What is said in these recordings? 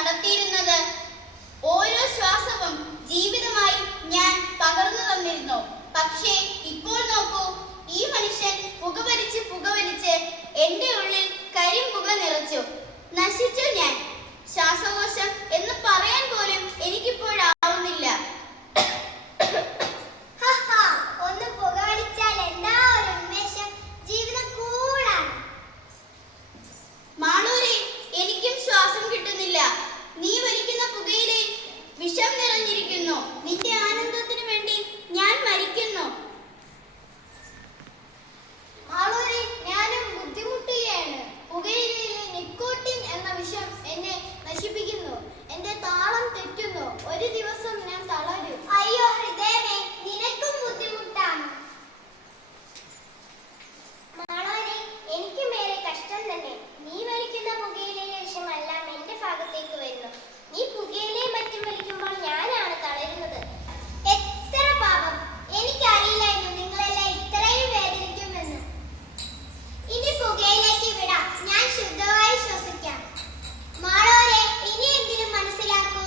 നടത്തിയിരുന്നത്. ഓരോ ശ്വാസവും ജീവിതമായി ഞാൻ പകർന്നു തന്നിരുന്നു. പക്ഷേ ഇപ്പോൾ നോക്കൂ, ഈ മനുഷ്യൻ പുകവലിച്ച് എന്റെ ഉള്ളിൽ കരിമ്പുക നിറച്ചു. നശിച്ചു ഞാൻ. ശ്വാസകോശം എന്ന് പറയാൻ പോലും എനിക്കിപ്പോഴാവുന്നില്ല. ഒന്ന് പുകവലിച്ചാൽ എന്താ ഒരു ഉന്മേഷം! ജീവിതം കൂളാണ്. മാളൂരെ, എനിക്കും ശ്വാസം കിട്ടുന്നില്ല. നീ വലിക്കുന്ന പുകയിലെ വിഷം നിറഞ്ഞിരിക്കുന്നു. നിന്റെ ആനന്ദത്തിനു വേണ്ടി ഞാൻ മരിക്കുന്നു. മാളൂരെ, ഞാനും ബുദ്ധിമുട്ടുകയാണ്. പുകയിലയിലെ നിക്കോട്ടിൻ എന്ന വിഷം എന്നെ നശിപ്പിക്കുന്നു. എന്റെ താളം തെറ്റുന്നു. ഒരു ദിവസം ഞാൻ തളരും. അയ്യോ ഹൃദയമേ, നിനക്കും ബുദ്ധിമുട്ടാണ്. മാളൂരെ, എനിക്ക് മേലെ കഷ്ടം തന്നെ. നീ വലിക്കുന്ന പുകയിലയിലെ വിഷമെല്ലാം എന്റെ ഭാഗത്തേക്ക് വരുന്നു. നീ പുകയിലയും മറ്റും വലിക്കുമ്പോൾ ഞാനാണ് തളരുന്നത്. എത്ര പാപം! എനിക്കറിയില്ലായിരുന്നു നിങ്ങളെല്ലാം ഇത്രയും വേദനിക്കുമെന്ന്. ഇനി പുകയിലേക്ക് വിടാം, ഞാൻ ശുദ്ധമായി ശ്വസിക്കാം. മാളൂരെ, ഇനിയെങ്കിലും മനസ്സിലാക്കൂ,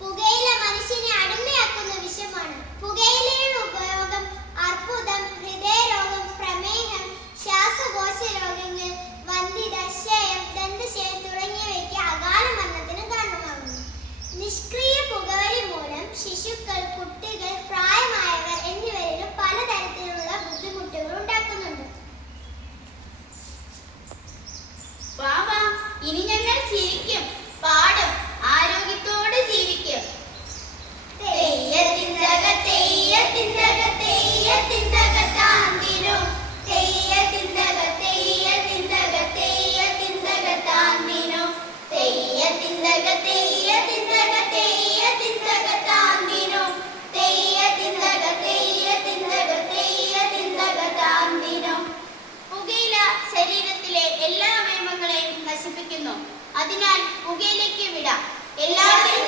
പുകയില മനുഷ്യനെ അടിമയാക്കുന്ന വിഷമാണ്. പുകയിലയുടെ ഉപയോഗം അർബുദം, ഹൃദയരോഗം, പ്രമേഹം, ശ്വാസകോശ രോഗങ്ങൾ, വന്ധ്യത, ക്ഷയം, ദന്തക്ഷയം തുടങ്ങിയവയ്ക്ക് അകാല മരണത്തിന് കാരണമാകുന്നു. നിഷ്ക്രിയ പുകവലി മൂലം ശിശുക്കൾ, കുട്ടികൾ, പ്രായമായവർ എന്നിവരിലും പലതരത്തിലുള്ള ബുദ്ധിമുട്ടുകൾ ഉണ്ടാക്കുന്നുണ്ട്. വാവാ, ഇനി ഞങ്ങൾ ചിരിക്കും, പാടും, ആരോഗ്യത്തോടെ ജീവിക്കും. പുകയില ശരീരത്തിലെ എല്ലാ അവയവങ്ങളെയും നശിപ്പിക്കുന്നു. അതിനാൽ പുകയിലേക്ക് വിടാം. എല്ലാവരും